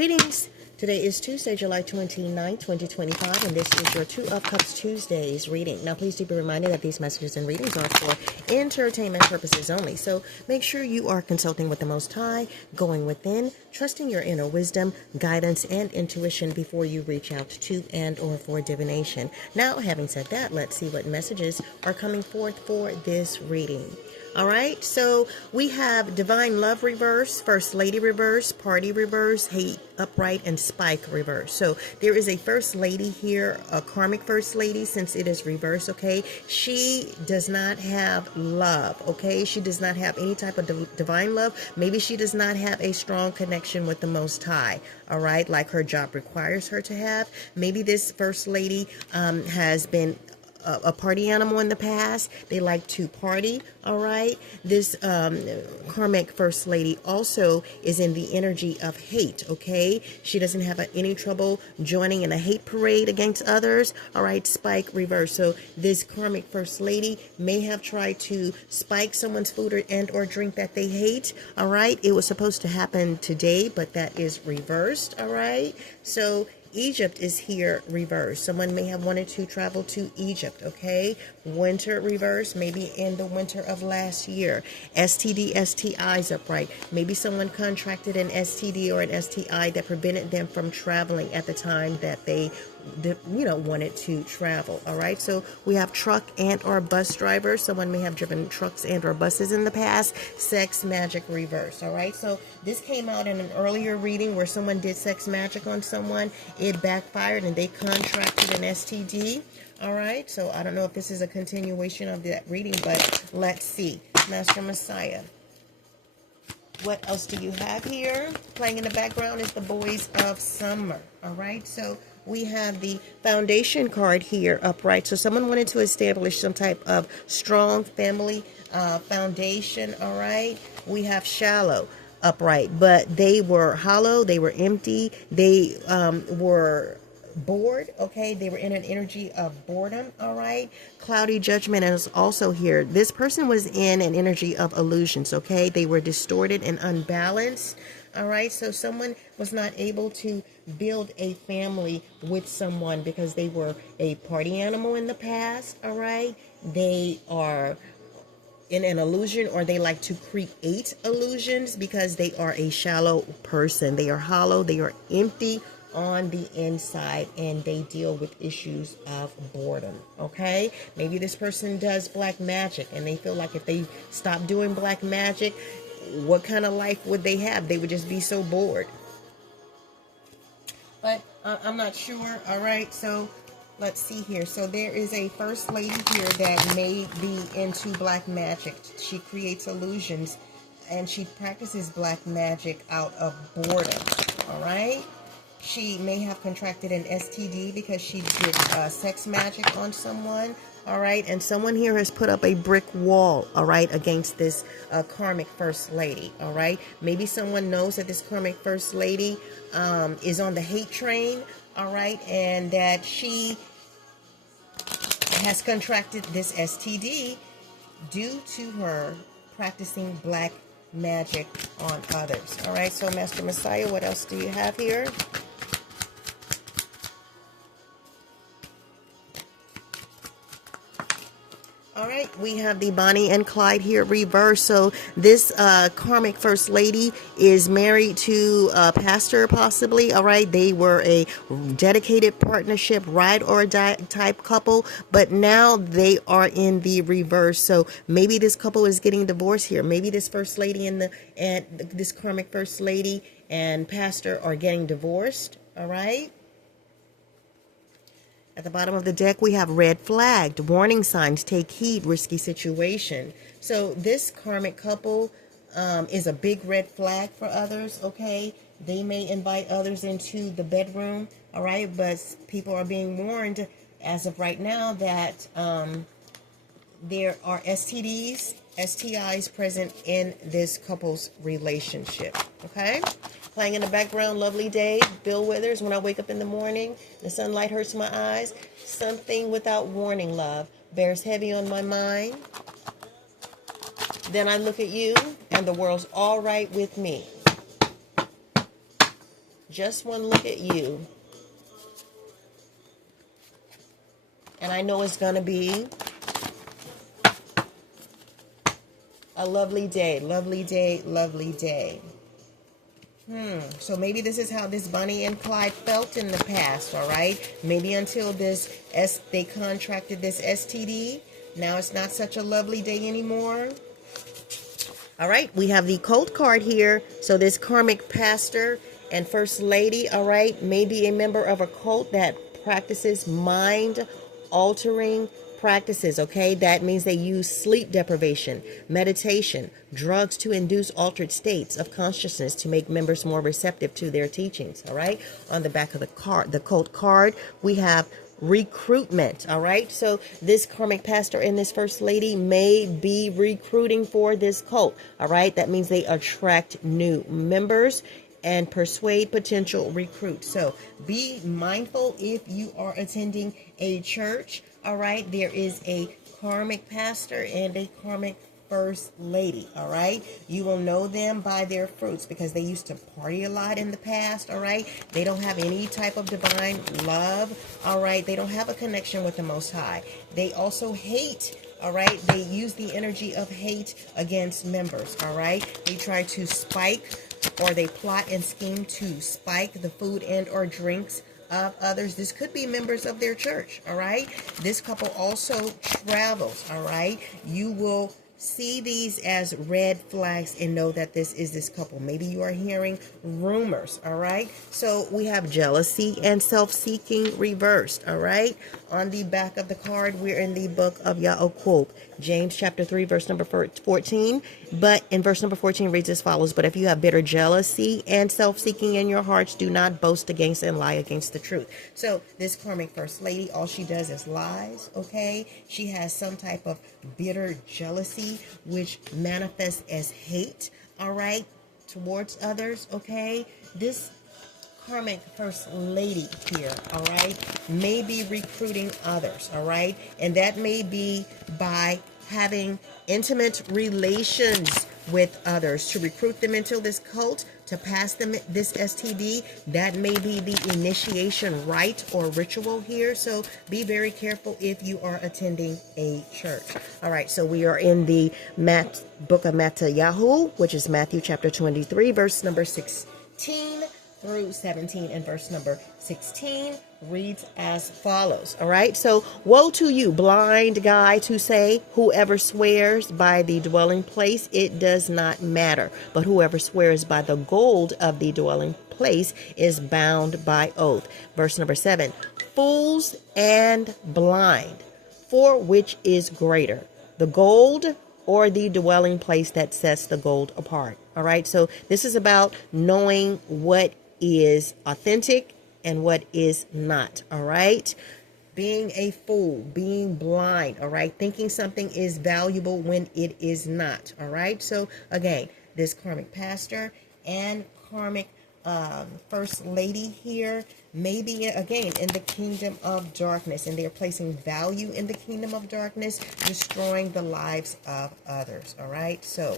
Greetings. Today is Tuesday, July 29th, 2025, and this is your Two of Cups Tuesdays reading. Now, please do be reminded that these messages and readings are for entertainment purposes only. So make sure you are consulting with the Most High, going within, trusting your inner wisdom, guidance, and intuition before you reach out to and or for divination. Now, having said that, let's see what messages are coming forth for this reading. All right, so we have Divine Love reverse, First Lady reverse, Party reverse, Hate upright, and Spike reverse. So there is a First Lady here, a karmic First Lady, since it is reverse, okay? She does not have love, okay? She does not have any type of divine love. Maybe she does not have a strong connection with the Most High, all right, like her job requires her to have. Maybe this First Lady has been a party animal in the past. They like to party, all right? This karmic First Lady also is in the energy of hate, okay? She doesn't have any trouble joining in a hate parade against others, all right? Spike reverse. So this karmic First Lady may have tried to spike someone's food and or drink that they hate, all right? It was supposed to happen today, but that is reversed, all right? So Egypt is here reversed. Someone may have wanted to travel to Egypt, okay? Winter reverse, maybe in the winter of last year. STD, STIs upright. Maybe someone contracted an STD or an STI that prevented them from traveling at the time that they wanted to travel. All right, so we have truck and or bus drivers. Someone may have driven trucks and or buses in the past. Sex magic reverse. All right, so this came out in an earlier reading where someone did sex magic on someone. It backfired and they contracted an STD. All right, so I don't know if this is a continuation of that reading, but let's see. Master Messiah, what else do you have here? Playing in the background is the Boys of Summer. All right, so we have the Foundation card here upright. So someone wanted to establish some type of strong family foundation. All right, we have Shallow upright, but they were hollow, they were empty, they were bored, okay? They were in an energy of boredom, all right? Cloudy Judgment is also here. This person was in an energy of illusions, okay? They were distorted and unbalanced, all right? So someone was not able to build a family with someone because they were a party animal in the past, all right? They are in an illusion, or they like to create illusions because they are a shallow person. They are hollow, they are empty on the inside, and they deal with issues of boredom, okay? Maybe this person does black magic and they feel like if they stop doing black magic, what kind of life would they have? They would just be so bored. But I'm not sure, all right? So let's see here. So there is a First Lady here that may be into black magic. She creates illusions and she practices black magic out of boredom, all right? She may have contracted an STD because she did sex magic on someone, all right? And someone here has put up a brick wall, all right, against this karmic First Lady, all right? Maybe someone knows that this karmic First Lady is on the hate train, all right, and that she has contracted this STD due to her practicing black magic on others, all right? So, Master Messiah, what else do you have here? All right, we have the Bonnie and Clyde here reverse. So this karmic First Lady is married to a pastor, possibly. All right, they were a dedicated partnership, ride or die type couple, but now they are in the reverse. So maybe this couple is getting divorced here. Maybe this First Lady and this karmic First Lady and pastor are getting divorced. All right. At the bottom of the deck, we have red flagged, warning signs, take heed, risky situation. So this karmic couple is a big red flag for others, okay? They may invite others into the bedroom, all right? But people are being warned as of right now that there are STDs, STIs present in this couple's relationship, okay? Playing in the background, Lovely Day, Bill Withers, When I Wake Up in the Morning, The Sunlight Hurts My Eyes, Something Without Warning, Love, bears heavy on my mind. Then I Look at You, and The World's All Right with Me. Just one look at you. And I know it's going to be a lovely day, lovely day, lovely day. So maybe this is how this Bonnie and Clyde felt in the past, all right? Maybe until they contracted this STD. Now it's not such a lovely day anymore. All right, we have the cult card here. So this karmic pastor and first lady, all right, may be a member of a cult that practices mind-altering practices, okay? That means they use sleep deprivation, meditation, drugs to induce altered states of consciousness to make members more receptive to their teachings, all right? On the back of the card, the cult card, we have recruitment, all right? So this karmic pastor and this first lady may be recruiting for this cult, all right? That means they attract new members and persuade potential recruits. So be mindful if you are attending a church, all right? There is a karmic pastor and a karmic first lady, all right? You will know them by their fruits because they used to party a lot in the past, all right? They don't have any type of divine love, all right? They don't have a connection with the Most High. They also hate, all right? They use the energy of hate against members, all right? They try to spike, or they plot and scheme to spike the food and or drinks of others. This could be members of their church, all right? This couple also travels, all right? You will see these as red flags and know that this is this couple. Maybe you are hearing rumors, all right? So we have jealousy and self-seeking reversed, all right? On the back of the card, we're in the book of Yaakov, James chapter 3, verse number 14. But in verse number 14 reads as follows: but if you have bitter jealousy and self-seeking in your hearts, do not boast against and lie against the truth. So this karmic first lady, all she does is lies, okay? She has some type of bitter jealousy, which manifests as hate, all right, towards others, okay? This karmic first lady here, all right, may be recruiting others, all right? And that may be by having intimate relations with others to recruit them into this cult, to pass them this STD. That may be the initiation rite or ritual here. So be very careful if you are attending a church. All right, so we are in the book of Matthew, which is Matthew chapter 23, verse number 16 through 17, and verse number 16 reads as follows. All right, so woe to you, blind guide, to say, whoever swears by the dwelling place, it does not matter, but whoever swears by the gold of the dwelling place is bound by oath. Verse number 7, fools and blind, for which is greater, the gold or the dwelling place that sets the gold apart? All right, so this is about knowing what is authentic and what is not, all right? Being a fool, being blind, all right? Thinking something is valuable when it is not, all right? So again, this karmic pastor and karmic first lady here may be, again, in the kingdom of darkness, and they're placing value in the kingdom of darkness, destroying the lives of others, all right? So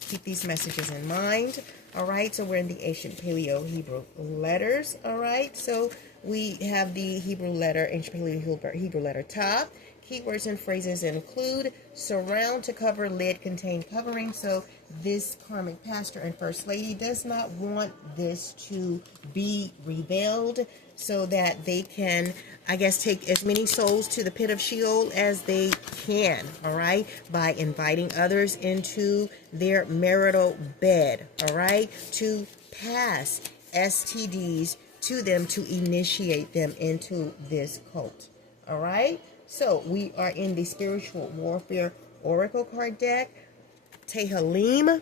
keep these messages in mind. All right, so we're in the ancient Paleo Hebrew letters. All right, so we have the Hebrew letter, ancient Paleo Hebrew letter top. Keywords and phrases include surround, to cover, lid, contain, covering. So this karmic pastor and first lady does not want this to be revealed, so that they can, I guess, take as many souls to the pit of Sheol as they can, all right, by inviting others into their marital bed, all right, to pass STDs to them to initiate them into this cult, all right? So we are in the spiritual warfare oracle card deck, Tehillim,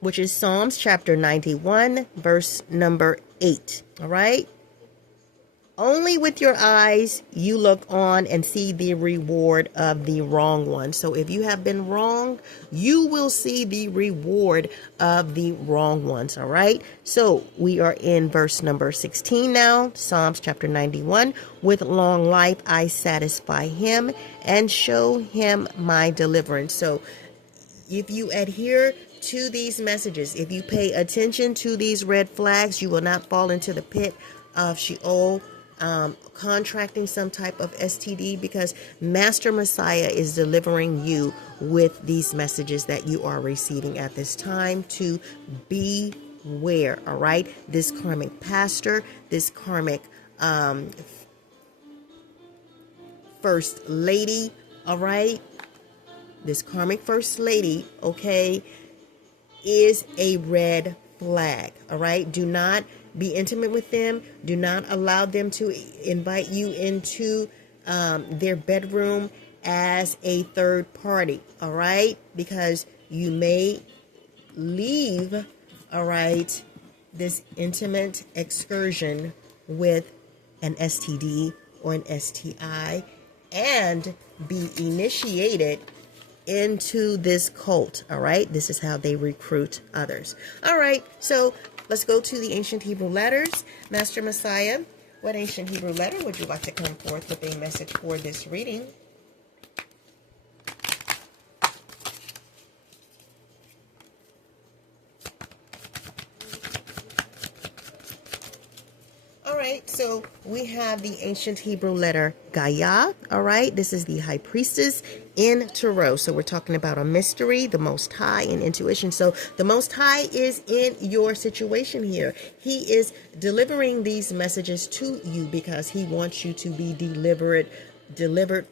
which is Psalms chapter 91, verse number 8. All right. Only with your eyes you look on and see the reward of the wrong one. So if you have been wronged, you will see the reward of the wrong ones. All right. So we are in verse number 16 now, Psalms chapter 91. With long life I satisfy him and show him my deliverance. So if you adhere to these messages. If you pay attention to these red flags, you will not fall into the pit of Sheol, contracting some type of STD, because Master Messiah is delivering you with these messages that you are receiving at this time to beware. All right, this karmic pastor, this karmic first lady, all right, this karmic first lady, okay, is a red flag. All right, do not be intimate with them. Do not allow them to invite you into their bedroom as a third party. All right, because you may leave, all right, this intimate excursion with an STD or an STI and be initiated into this cult. All right, this is how they recruit others. All right, so let's go to the ancient Hebrew letters. Master Messiah, what ancient Hebrew letter would you like to come forth with a message for this reading? All right, so we have the ancient Hebrew letter Gaia. All right, this is the High Priestess in Tarot. So we're talking about a mystery, the Most High, and intuition. So the Most High is in your situation here. He is delivering these messages to you because he wants you to be delivered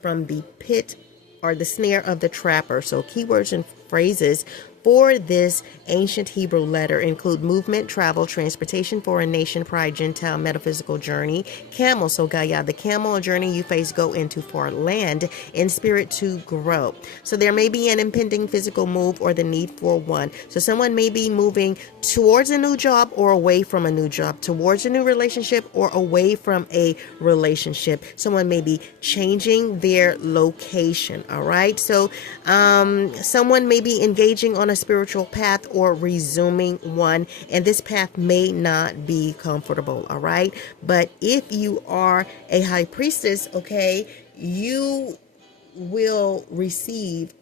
from the pit or the snare of the trapper. So keywords and phrases for this ancient Hebrew letter include movement, travel, transportation, foreign nation, pride, Gentile, metaphysical journey, camel. So Gaia, the camel, a journey you face, go into far land, in spirit to grow. So there may be an impending physical move or the need for one. So someone may be moving towards a new job or away from a new job, towards a new relationship or away from a relationship. Someone may be changing their location. All right. So someone may be engaging on a spiritual path or resuming one, and this path may not be comfortable. All right, but if you are a high priestess, okay, you will receive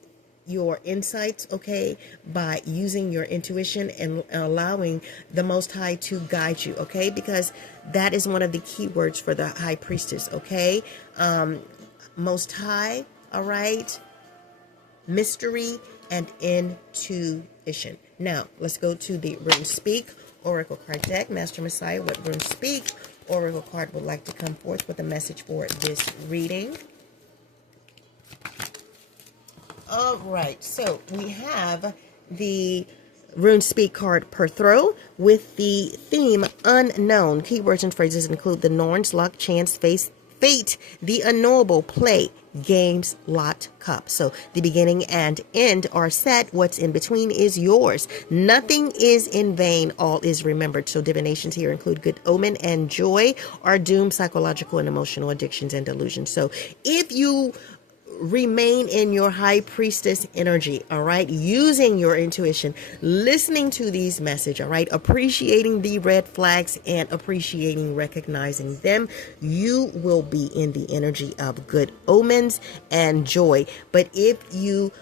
your insights, okay, by using your intuition and allowing the Most High to guide you, okay, because that is one of the key words for the high priestess. Okay, Most High, all right, mystery and intuition. Now, let's go to the Rune Speak Oracle card deck. Master Messiah, what Rune Speak Oracle card would like to come forth with a message for this reading? All right, so we have the Rune Speak card per throw with the theme unknown. Keywords and phrases include the Norns, luck, chance, fate, the unknowable, play, games, lot, cup. So the beginning and end are set. What's in between is yours. Nothing is in vain. All is remembered. So divinations here include good omen and joy, are doom, psychological and emotional addictions and delusions. So if you remain in your high priestess energy, all right, using your intuition, listening to these messages, all right, appreciating the red flags and recognizing them, you will be in the energy of good omens and joy. But if you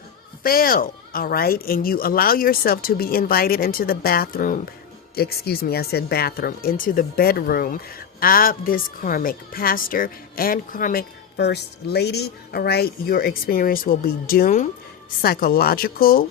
fail, all right, and you allow yourself to be invited into the bathroom, into the bedroom of this karmic pastor and karmic first lady, all right, your experience will be doom, psychological,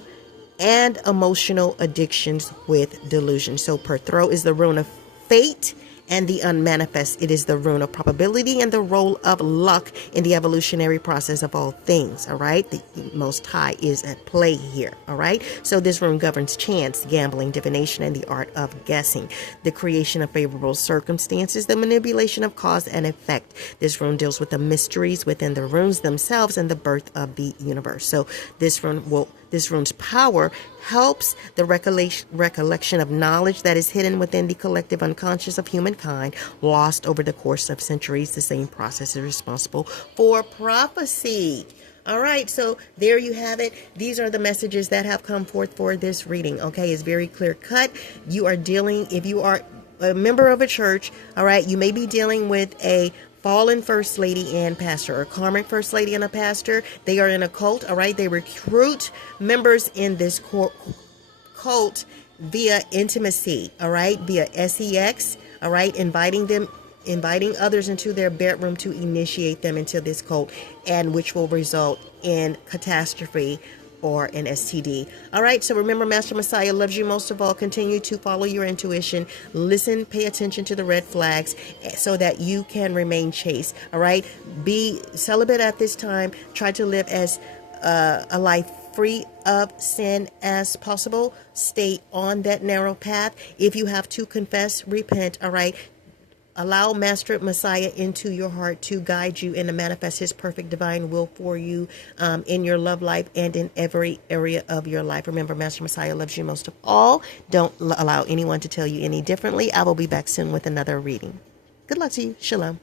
and emotional addictions with delusion. So per throw is the rune of fate and the unmanifest. It is the rune of probability and the role of luck in the evolutionary process of all things. All right, the Most High is at play here. All right, so this rune governs chance, gambling, divination, and the art of guessing, the creation of favorable circumstances, the manipulation of cause and effect. This rune deals with the mysteries within the runes themselves and the birth of the universe. So this rune's power helps the recollection of knowledge that is hidden within the collective unconscious of humankind, lost over the course of centuries. The same process is responsible for prophecy. All right, so there you have it. These are the messages that have come forth for this reading. Okay, it's very clear cut. You are dealing, if you are a member of a church, all right, you may be dealing with a fallen first lady and pastor, or karmic first lady and a pastor. They are in a cult, all right? They recruit members in this cult via intimacy, all right, via sex, all right, inviting others into their bedroom to initiate them into this cult, and which will result in catastrophe or an STD. All right, so remember, Master Messiah loves you most of all. Continue to follow your intuition. Listen, pay attention to the red flags so that you can remain chaste. All right, be celibate at this time. Try to live as a life free of sin as possible. Stay on that narrow path. If you have to confess, repent. All right. Allow Master Messiah into your heart to guide you and to manifest his perfect divine will for you in your love life and in every area of your life. Remember, Master Messiah loves you most of all. Don't allow anyone to tell you any differently. I will be back soon with another reading. Good luck to you. Shalom.